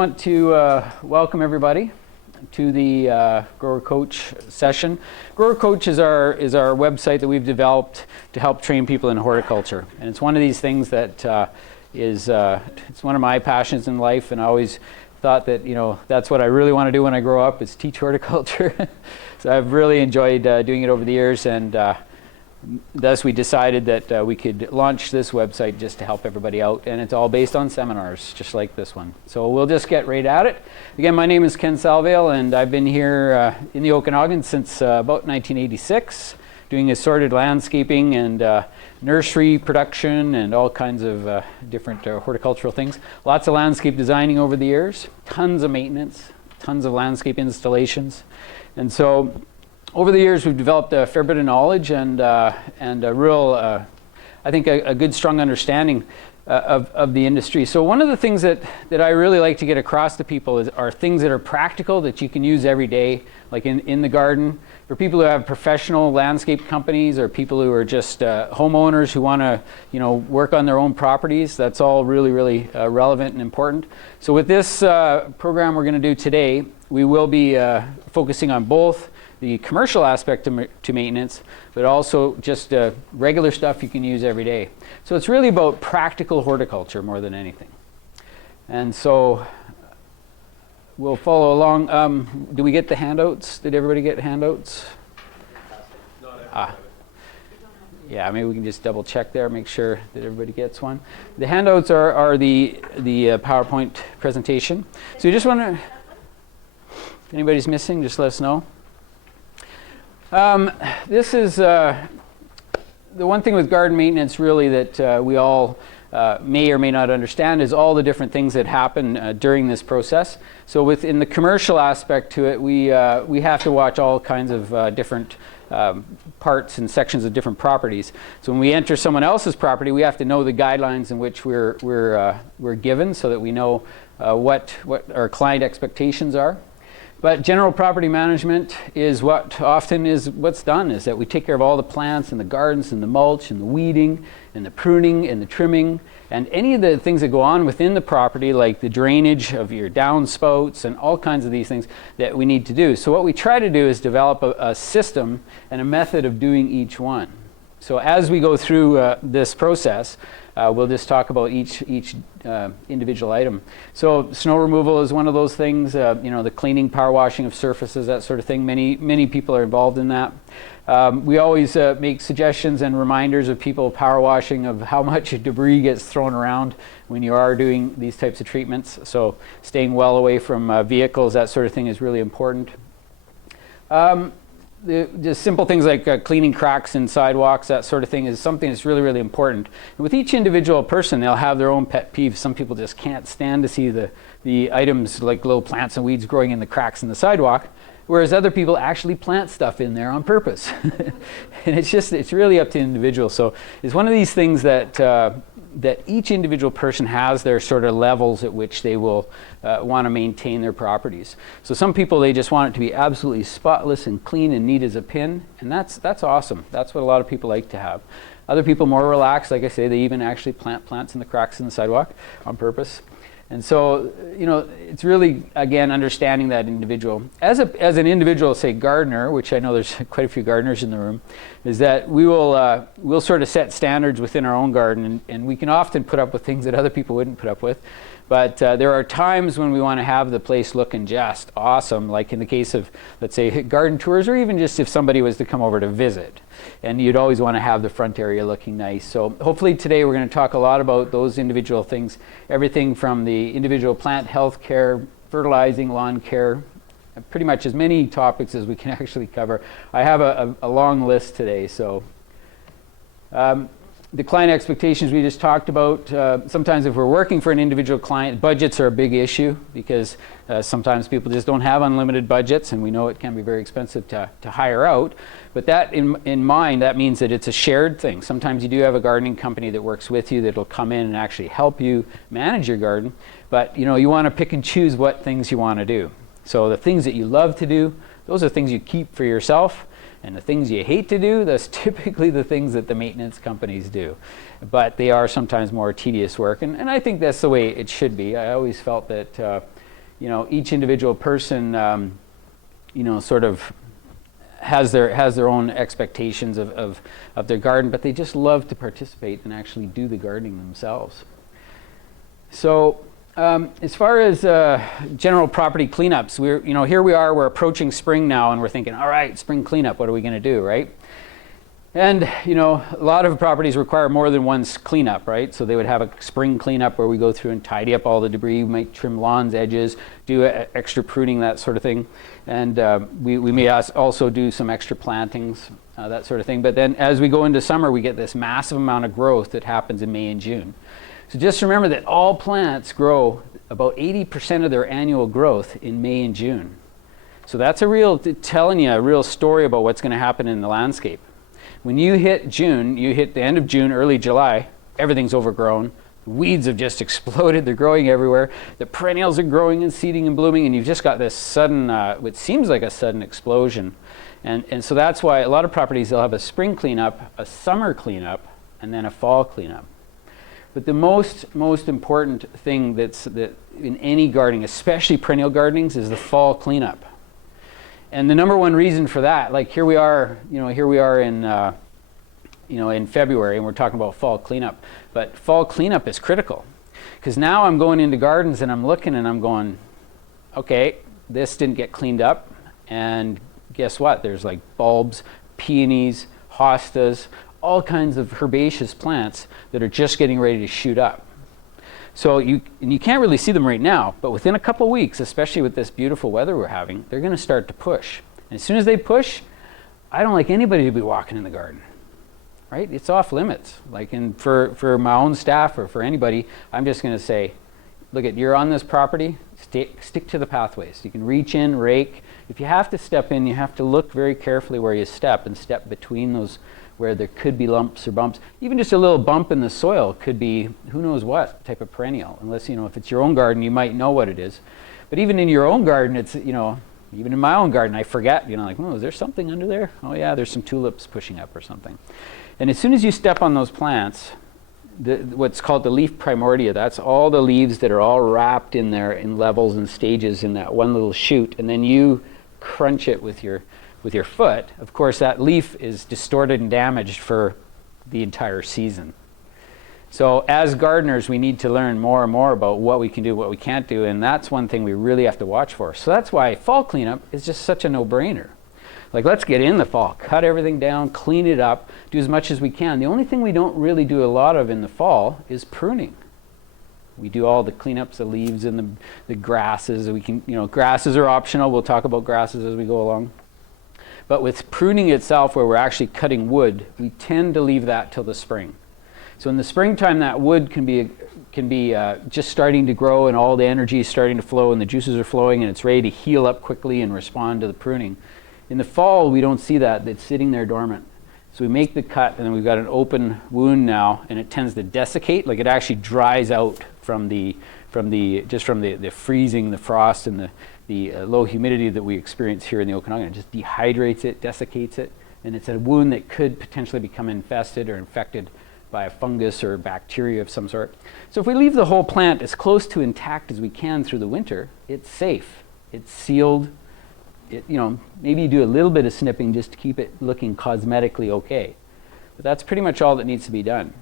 want to welcome everybody to the Grower Coach session. Grower Coach is our website that we've developed to help train people in horticulture, and it's one of these things that it's one of my passions in life, and I always thought that that's what I really want to do when I grow up, is teach horticulture. So I've really enjoyed doing it over the years, and thus we decided that we could launch this website just to help everybody out, and it's all based on seminars just like this one. So we'll just get right at it. Again, my name is Ken Salvail, and I've been here in the Okanagan since about 1986, doing assorted landscaping and nursery production and all kinds of different horticultural things. Lots of landscape designing over the years, tons of maintenance, tons of landscape installations. And so over the years, we've developed a fair bit of knowledge and a real, I think, a good, strong understanding of the industry. So one of the things that I really like to get across to people are things that are practical that you can use every day, like in the garden. For people who have professional landscape companies or people who are just homeowners who want to, work on their own properties, that's all really, really relevant and important. So with this program we're going to do today, we will be focusing on both the commercial aspect to maintenance, but also just regular stuff you can use every day. So it's really about practical horticulture more than anything. And so we'll follow along. Do we get the handouts? Did everybody get handouts? Yeah, maybe we can just double check there, make sure that everybody gets one. The handouts are the PowerPoint presentation. So you just want to, if anybody's missing, just let us know. This is the one thing with garden maintenance really that we all may or may not understand is all the different things that happen during this process. So within the commercial aspect to it, we have to watch all kinds of different parts and sections of different properties. So when we enter someone else's property, we have to know the guidelines in which we're given so that we know what our client expectations are. But general property management is what's done, is that we take care of all the plants and the gardens and the mulch and the weeding and the pruning and the trimming and any of the things that go on within the property, like the drainage of your downspouts and all kinds of these things that we need to do. So what we try to do is develop a system and a method of doing each one. So as we go through this process, we'll just talk about each individual item. So snow removal is one of those things, the cleaning, power washing of surfaces, that sort of thing. Many people are involved in that. We always make suggestions and reminders of people power washing of how much debris gets thrown around when you are doing these types of treatments. So staying well away from vehicles, that sort of thing is really important. Just simple things like cleaning cracks in sidewalks, that sort of thing, is something that's really, really important. And with each individual person, they'll have their own pet peeves. Some people just can't stand to see the items like little plants and weeds growing in the cracks in the sidewalk, whereas other people actually plant stuff in there on purpose. And it's really up to the individual. So it's one of these things that each individual person has their sort of levels at which they will want to maintain their properties. So some people, they just want it to be absolutely spotless and clean and neat as a pin, and that's awesome. That's what a lot of people like to have. Other people more relaxed, like I say, they even actually plant plants in the cracks in the sidewalk on purpose. And so, it's really, again, understanding that individual. As an individual, say, gardener, which I know there's quite a few gardeners in the room, is that we'll sort of set standards within our own garden, and we can often put up with things that other people wouldn't put up with. But there are times when we want to have the place looking just awesome, like in the case of, let's say, garden tours, or even just if somebody was to come over to visit. And you'd always want to have the front area looking nice. So hopefully today we're going to talk a lot about those individual things, everything from the individual plant health care, fertilizing, lawn care, pretty much as many topics as we can actually cover. I have a long list today, so. The client expectations we just talked about. Sometimes if we're working for an individual client, budgets are a big issue because sometimes people just don't have unlimited budgets, and we know it can be very expensive to hire out. But that in mind, that means that it's a shared thing. Sometimes you do have a gardening company that works with you that'll come in and actually help you manage your garden. But you want to pick and choose what things you want to do. So the things that you love to do, those are things you keep for yourself. And the things you hate to do, that's typically the things that the maintenance companies do. But they are sometimes more tedious work, and I think that's the way it should be. I always felt that each individual person, sort of has their own expectations of their garden, but they just love to participate and actually do the gardening themselves. So as far as general property cleanups, here we are, we're approaching spring now, and we're thinking, all right, spring cleanup, what are we going to do, right? And a lot of properties require more than one cleanup, right? So they would have a spring cleanup where we go through and tidy up all the debris. We might trim lawns edges, do extra pruning, that sort of thing. And we may also do some extra plantings, that sort of thing. But then as we go into summer, we get this massive amount of growth that happens in May and June. So just remember that all plants grow about 80% of their annual growth in May and June. So that's telling you a real story about what's going to happen in the landscape. When you hit June, you hit the end of June, early July, everything's overgrown. The weeds have just exploded. They're growing everywhere. The perennials are growing and seeding and blooming, and you've just got this sudden, what seems like a sudden explosion. And so that's why a lot of properties, they'll have a spring cleanup, a summer cleanup, and then a fall cleanup. But the most important thing that in any gardening, especially perennial gardenings, is the fall cleanup. And the number one reason for that, like here we are in February, and we're talking about fall cleanup. But fall cleanup is critical, because now I'm going into gardens and I'm looking and I'm going, okay, this didn't get cleaned up, and guess what? There's like bulbs, peonies, hostas, all kinds of herbaceous plants that are just getting ready to shoot up. So you can't really see them right now, but within a couple of weeks, especially with this beautiful weather we're having, they're going to start to push. And as soon as they push, I don't like anybody to be walking in the garden, right? It's off limits. Like for my own staff or for anybody, I'm just going to say, look, you're on this property, stick to the pathways. You can reach in, rake. If you have to step in, you have to look very carefully where you step and step between those where there could be lumps or bumps. Even just a little bump in the soil could be who knows what type of perennial. Unless, if it's your own garden, you might know what it is. But even in your own garden, it's, even in my own garden, I forget, like, oh, is there something under there? Oh yeah, there's some tulips pushing up or something. And as soon as you step on those plants, what's called the leaf primordia, that's all the leaves that are all wrapped in there in levels and stages in that one little shoot, and then you crunch it with your foot. Of course, that leaf is distorted and damaged for the entire season. So as gardeners, we need to learn more and more about what we can do, what we can't do, and that's one thing we really have to watch for. So that's why fall cleanup is just such a no-brainer. Like, let's get in the fall, cut everything down, clean it up, do as much as we can. The only thing we don't really do a lot of in the fall is pruning. We do all the cleanups, the leaves and the grasses. We can, grasses are optional. We'll talk about grasses as we go along. But with pruning itself, where we're actually cutting wood, we tend to leave that till the spring. So in the springtime, that wood can be just starting to grow, and all the energy is starting to flow, and the juices are flowing, and it's ready to heal up quickly and respond to the pruning. In the fall, we don't see that. It's sitting there dormant. So we make the cut, and then we've got an open wound now, and it tends to desiccate, like it actually dries out from the freezing, the frost, and the low humidity that we experience here in the Okanagan. It just dehydrates it, desiccates it, and it's a wound that could potentially become infested or infected by a fungus or bacteria of some sort. So if we leave the whole plant as close to intact as we can through the winter, it's safe, it's sealed. Maybe you do a little bit of snipping just to keep it looking cosmetically okay. But that's pretty much all that needs to be done.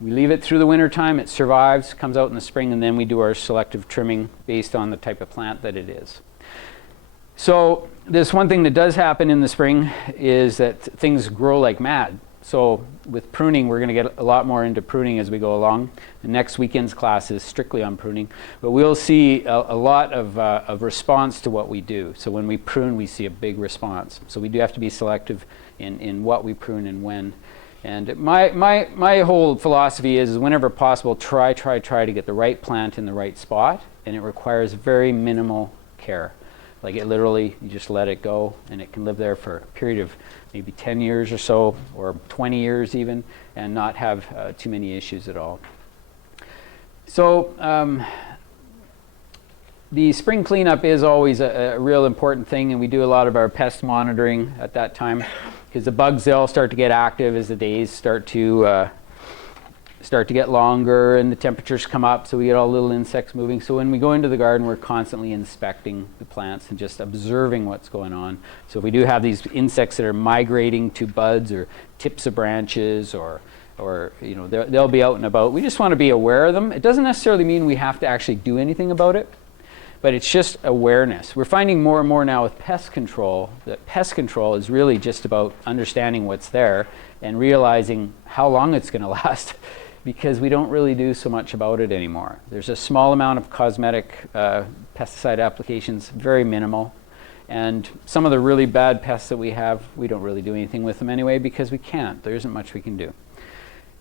We leave it through the winter time, it survives, comes out in the spring, and then we do our selective trimming based on the type of plant that it is. So this one thing that does happen in the spring is that things grow like mad. So with pruning, we're going to get a lot more into pruning as we go along. The next weekend's class is strictly on pruning, but we'll see a lot of response to what we do. So when we prune, we see a big response. So we do have to be selective in what we prune and when. And my whole philosophy is whenever possible, try to get the right plant in the right spot, and it requires very minimal care. Like it literally, you just let it go, and it can live there for a period of maybe 10 years or so, or 20 years even, and not have too many issues at all. So the spring cleanup is always a real important thing, and we do a lot of our pest monitoring at that time, because the bugs, they all start to get active as the days start to start to get longer and the temperatures come up, so we get all little insects moving. So when we go into the garden, we're constantly inspecting the plants and just observing what's going on. So if we do have these insects that are migrating to buds or tips of branches, or you know, they'll be out and about, we just want to be aware of them. It doesn't necessarily mean we have to actually do anything about it, but it's just awareness. We're finding more and more now with pest control that pest control is really just about understanding what's there and realizing how long it's going to last, because we don't really do so much about it anymore. There's a small amount of cosmetic pesticide applications, very minimal. And some of the really bad pests that we have, we don't really do anything with them anyway, because we can't. There isn't much we can do.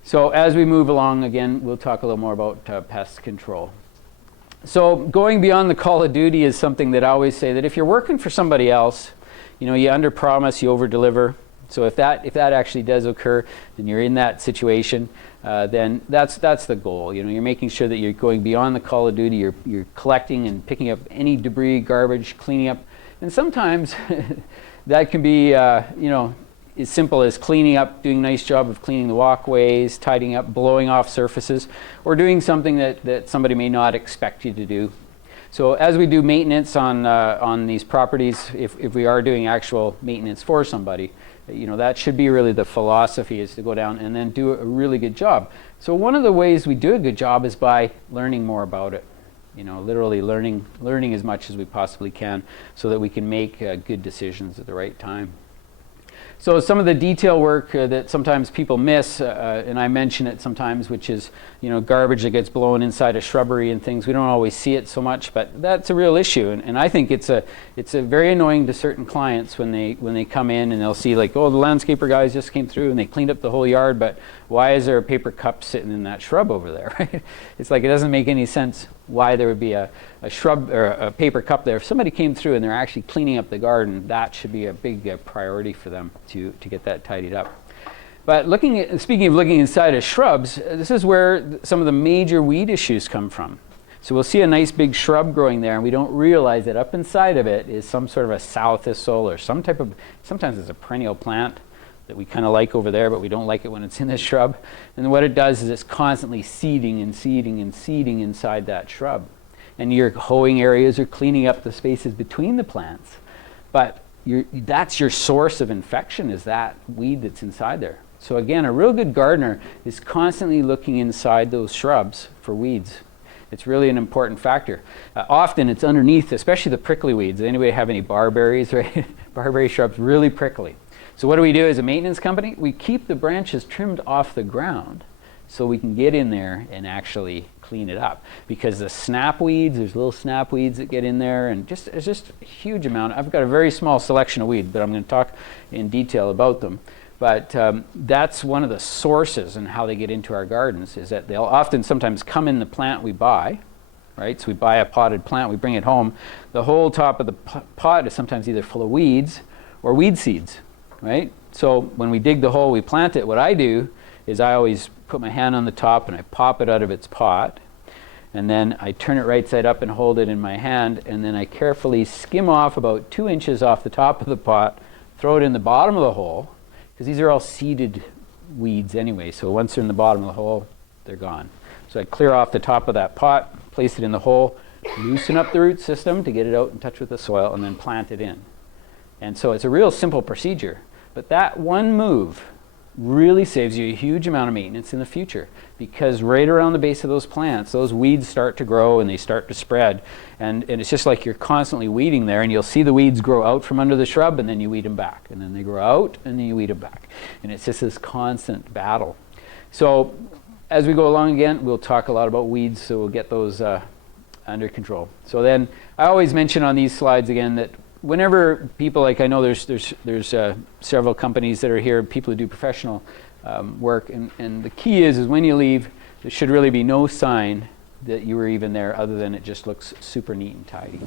So as we move along, again, we'll talk a little more about pest control. So going beyond the call of duty is something that I always say, that if you're working for somebody else, you know, you under-promise, you over-deliver. So if that actually does occur, then you're in that situation, then that's the goal. You know, you're making sure that you're going beyond the call of duty. You're collecting and picking up any debris, garbage, cleaning up, and sometimes that can be you know, as simple as cleaning up, doing a nice job of cleaning the walkways, tidying up, blowing off surfaces, or doing something that somebody may not expect you to do. So as we do maintenance on these properties, if we are doing actual maintenance for somebody, you know, that should be really the philosophy, is to go down and then do a really good job. So one of the ways we do a good job is by learning more about it. You know, literally learning as much as we possibly can, so that we can make good decisions at the right time. So some of the detail work that sometimes people miss, and I mention it sometimes, which is, you know, garbage that gets blown inside a shrubbery and things. We don't always see it so much, but that's a real issue. And I think it's a very annoying to certain clients when they come in and they'll see, like, oh, the landscaper guys just came through and they cleaned up the whole yard, but why is there a paper cup sitting in that shrub over there? Right? It's like, it doesn't make any sense why there would be a shrub or a paper cup there. If somebody came through and they're actually cleaning up the garden, that should be a big priority for them to get that tidied up. But speaking of looking inside of shrubs, this is where some of the major weed issues come from. So we'll see a nice big shrub growing there, and we don't realize that up inside of it is some sort of a sow thistle or some type of, sometimes it's a perennial plant that we kind of like over there, but we don't like it when it's in the shrub. And what it does is it's constantly seeding and seeding and seeding inside that shrub. And your hoeing areas are cleaning up the spaces between the plants. But that's your source of infection, is that weed that's inside there. So again, a real good gardener is constantly looking inside those shrubs for weeds. It's really an important factor. Often it's underneath, especially the prickly weeds. Does anybody have any barberries, right? Barberry shrubs, really prickly. So what do we do as a maintenance company? We keep the branches trimmed off the ground so we can get in there and actually clean it up. Because the snap weeds, there's little snap weeds that get in there, and it's just a huge amount. I've got a very small selection of weeds, but I'm going to talk in detail about them. But that's one of the sources in how they get into our gardens, is that they'll often sometimes come in the plant we buy, right? So we buy a potted plant, we bring it home. The whole top of the pot is sometimes either full of weeds or weed seeds. Right? So when we dig the hole, we plant it. What I do is I always put my hand on the top and I pop it out of its pot, and then I turn it right side up and hold it in my hand, and then I carefully skim off about 2 inches off the top of the pot, throw it in the bottom of the hole, because these are all seeded weeds anyway, so once they're in the bottom of the hole, they're gone. So I clear off the top of that pot, place it in the hole, loosen up the root system to get it out in touch with the soil, and then plant it in. And so it's a real simple procedure. But that one move really saves you a huge amount of maintenance in the future, because right around the base of those plants, those weeds start to grow and they start to spread. And it's just like you're constantly weeding there, and you'll see the weeds grow out from under the shrub, and then you weed them back. And then they grow out, and then you weed them back. And it's just this constant battle. So as we go along again, we'll talk a lot about weeds, so we'll get those under control. So then I always mention on these slides again that whenever people, like, I know there's several companies that are here, people who do professional work, and the key is when you leave, there should really be no sign that you were even there, other than it just looks super neat and tidy.